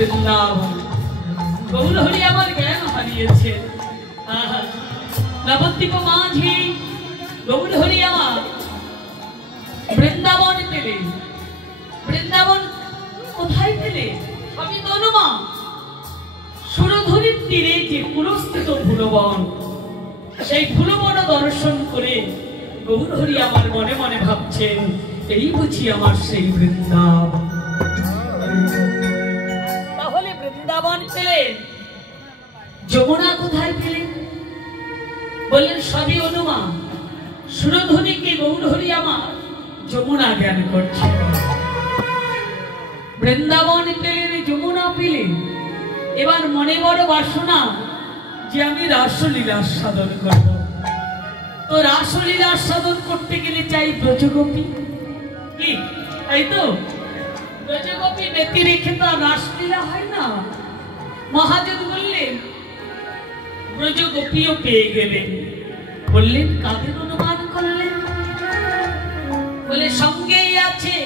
বৃন্দাবন গৌরহরি আমার জ্ঞান হারিয়েছে। নবদ্বীপ মাঝি গৌরহরি আমার বৃন্দাবন পেলে। বৃন্দাবন কোথায় পেলে? আমি তনুমা সুরধুরির তীরে যে পুরস্কৃত ফুলবন, সেই ফুলবন দর্শন করে গৌরহরি আমার মনে মনে ভাবছেন, এই বুঝি আমার সেই বৃন্দাবন। তাহলে বৃন্দাবন পেলেন, যমুনা কোথায় পেলেন? বললেন সবই অনুমান। সুরধুরিকে গৌরহরি আমার যমুনা জ্ঞান করছে। বৃন্দাবন পেলেন, যমুনা পেলেন, এবার মনে বড় বাসনা যে আমি রাসলীলা সাধন করব। তো রাসলীলা সাধন করতে গেলে চাই ব্রজগোপী, কি তাই তো? ব্রজগোপী ব্যক্তি রেখে তো রাসলীলা হয় না। মহাজন বললেন ব্রজগোপীও পেয়ে গেলেন। বললেন কাদের অনুমান করলেন? বলে সঙ্গেই আছে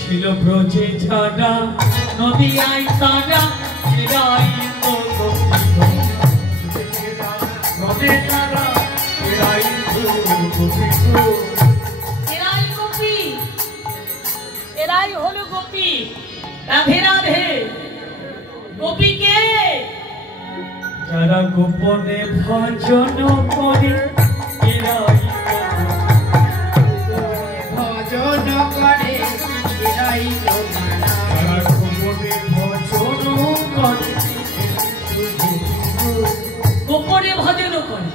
ছিল ব্রজে ছাড়া নদী আই তারা এরাই তো এরাই হলো গোপী। রাধে রাধে। গোপীকে যারা গোপনে ভজন করে, এরাই ভজন করে, এরাই যারা গোপনে ভজন করে, গোপনে ভজন করে,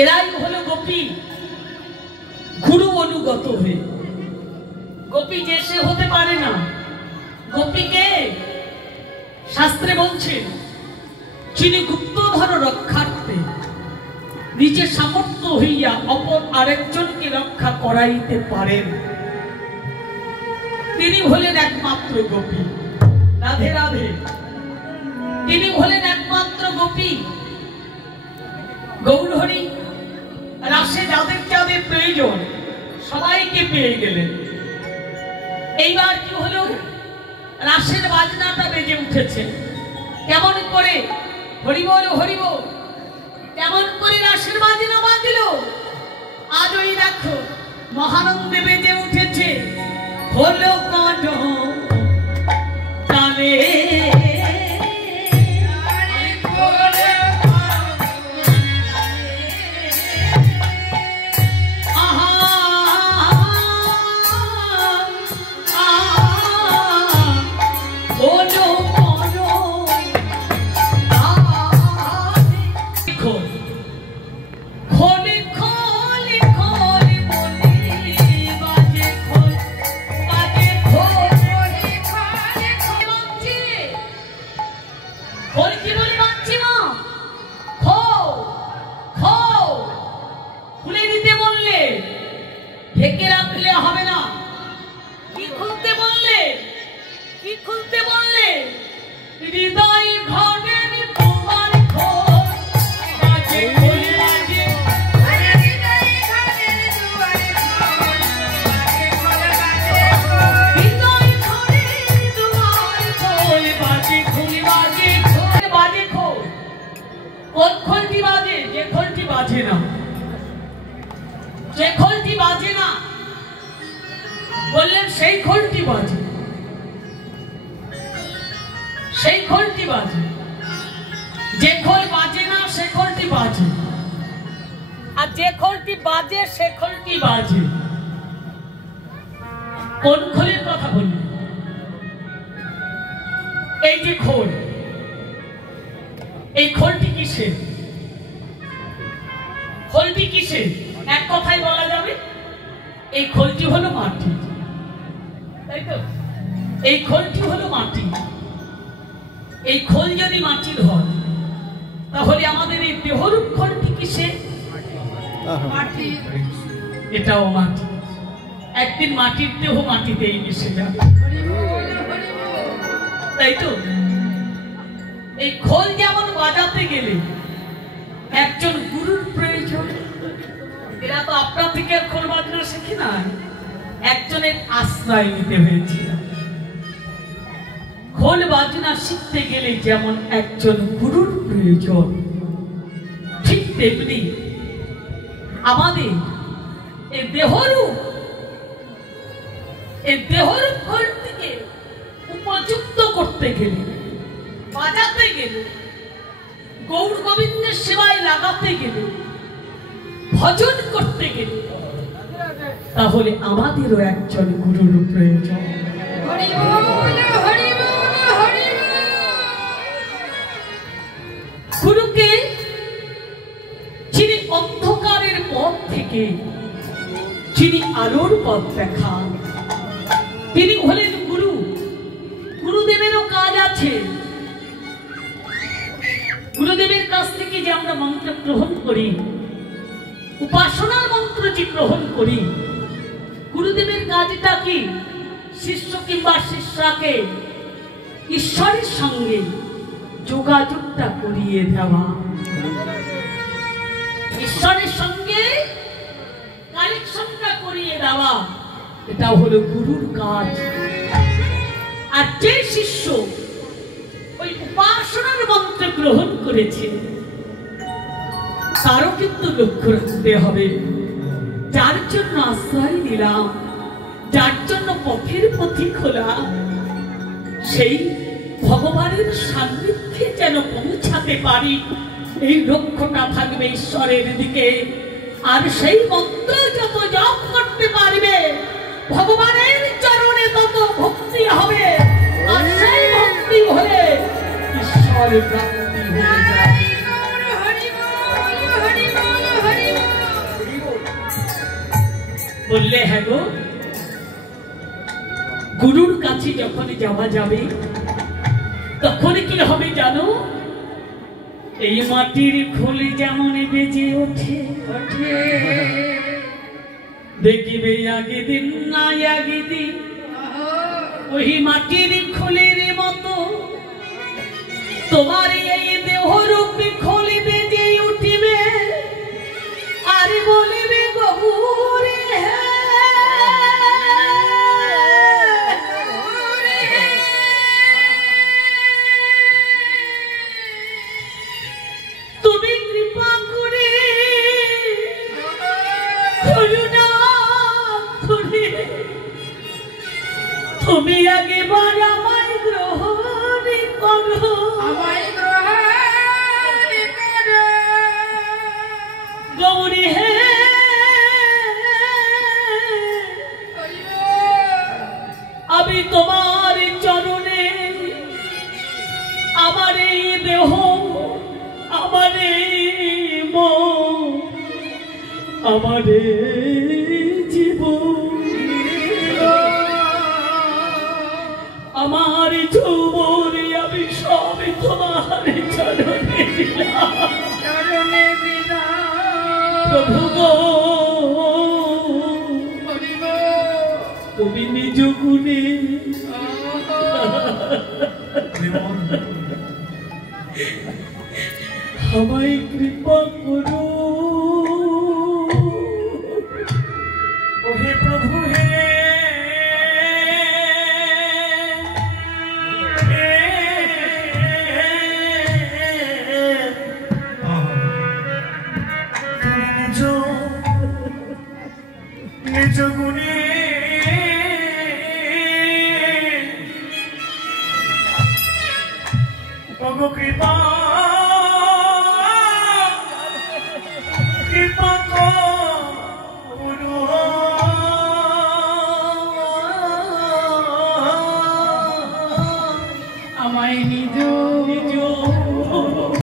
এরাই হলো গোপী। গুরু অনুগত হয়ে। গোপী যে সে হতে পারে না। গোপীকে শাস্ত্রে বলছেন যিনি গুপ্তধর রক্ষার্থে নিজের সামর্থ্য হইয়া অপর আরেকজনকে রক্ষা করাইতে পারেন, তিনি হলেন একমাত্র গোপী। রাধে রাধে। তিনি হলেন একমাত্র গোপী। গৌরহরি রাসে যাদের যাদের প্রয়োজন সবাইকে পেয়ে গেলেন। এইবার কি হলো? রাসের বাজনাটা বেজে উঠেছে। কেমন করে? হরিবল হরিবল। কেমন করে রাসের বাজনা বাজল? আজই দেখো মহানন্দে বেজে উঠেছে। হলো কাণ্ড তালে ঢেকে রাখলে হবে না। কি খুলতে বললে? কি খুলতে বললে? হৃদয় ঘরের তোমার খোল বাজে খোল বাজে, হৃদয় ঘরের দুয়ার খোল বাজে খোল বাজে, হৃদয় ঘরের দুয়ার খোল বাজে খোল বাজে খোল বাজে খোল। কোন খোলটি বাজে? যে খোলটি বাজে না। যে খোলটি বাজে না বললেন সেই খোলটি বাজে। সেই খোলটি বাজে। যে খোল বাজে না সে খোলটি বাজে। আর যে খোলটি বাজে সে খোলটি বাজে। কোন খোলের কথা বলি? এই যে খোল, এই খোলটি কিসের? খোলটি কিসের? এক কথায় বলা যাবে এই খোলটি হলো মাটি, তাই তো? এই খোলটি হলো মাটি। এই খোল যদি মাটির হয় তাহলে আমাদের এই দেহরূপ খোলটি কিসের? মাটি। এটাও মাটি। একদিন মাটির দেহ মাটিতেই মিশে যাবে, তাই তো? এই খোল যেমন বাজাতে গেলে একজন গুরুর প্রয়োজন। এরা তো আপনার থেকে খোল বাজানো শিখে না, একজনের আশ্রয় নিতে হয়েছিল। খোল বাজনা শিখতে গেলে যেমন একজন গুরুর প্রয়োজন, ঠিক তেমনি আমাদের এই দেহরূপ খোলটিকে উপযুক্ত করতে গেলে, বাজাতে গেলে, গৌর গোবিন্দের সেবায় লাগাতে গেলে, ভজন করতে গেলে, তাহলে আমাদেরও একজন গুরুর প্রয়োজন। গুরুকে যিনি অন্ধকারের পথ থেকে যিনি আলোর পথ দেখান, তিনি হলেন গুরু। গুরুদেবেরও কাজ আছে। গুরুদেবের কাছ থেকে যে আমরা মন্ত্র গ্রহণ করি, উপাসনার মন্ত্র যে গ্রহণ করি, গুরুদেবের কাজটা কি? শিষ্য কিংবা শিষ্যাকে ঈশ্বরের সঙ্গে যোগাযোগটা করিয়ে দেওয়া, ঈশ্বরের সঙ্গে কানেকশনটা করিয়ে দেওয়া, এটা হলো গুরুর কাজ। আর যে শিষ্য ওই উপাসনার মন্ত্র গ্রহণ করেছে তারও কিন্তু লক্ষ্য রাখতে হবে, যার জন্য আশ্রয় নিলাম, যার জন্য পথের পথিক হলাম, সেই ভগবানের সান্নিধ্যে যেন পৌঁছাতে পারি, এই লক্ষ্যটা থাকবে ঈশ্বরের দিকে। আর সেই মন্ত্র যত জপ করতে পারবে, ভগবানের চরণে তত ভক্তি হবে, আর সেই ভক্তি হলে ঈশ্বর প্রাপ্তি হয়ে যাবে। বললে হ্যাঁ গো, গুরুর কাছে যখন যাওয়া যাবে তখন কি হবে জানো? এই মাটির খোলে যেমন বেজে ওঠে দেখিবে আগে দিন না আগে দিন, ওই মাটির খোলের মতো তোমার এই দেহরূপী খোলে বেজে উঠিবে, আর বলিবে গৌরে তুমি কৃপা করে করুণা করে তুমি আগেবার আমায় গ্রহণ করো, আমায় গ্রহণ করো গৌরী হে। আমি তোমার চরণে আমার এই দেহ, আমার এই মন, আমার জীবন, আমার যৌবন, আমি সবই তোমার চরণে দিলাম। প্রভু গো, তুমি নিজ গুণে আমায় কৃপা করো। হে প্রভু হে, নিজ গুণে কৃপা কৃপা করো। নিজ নিজ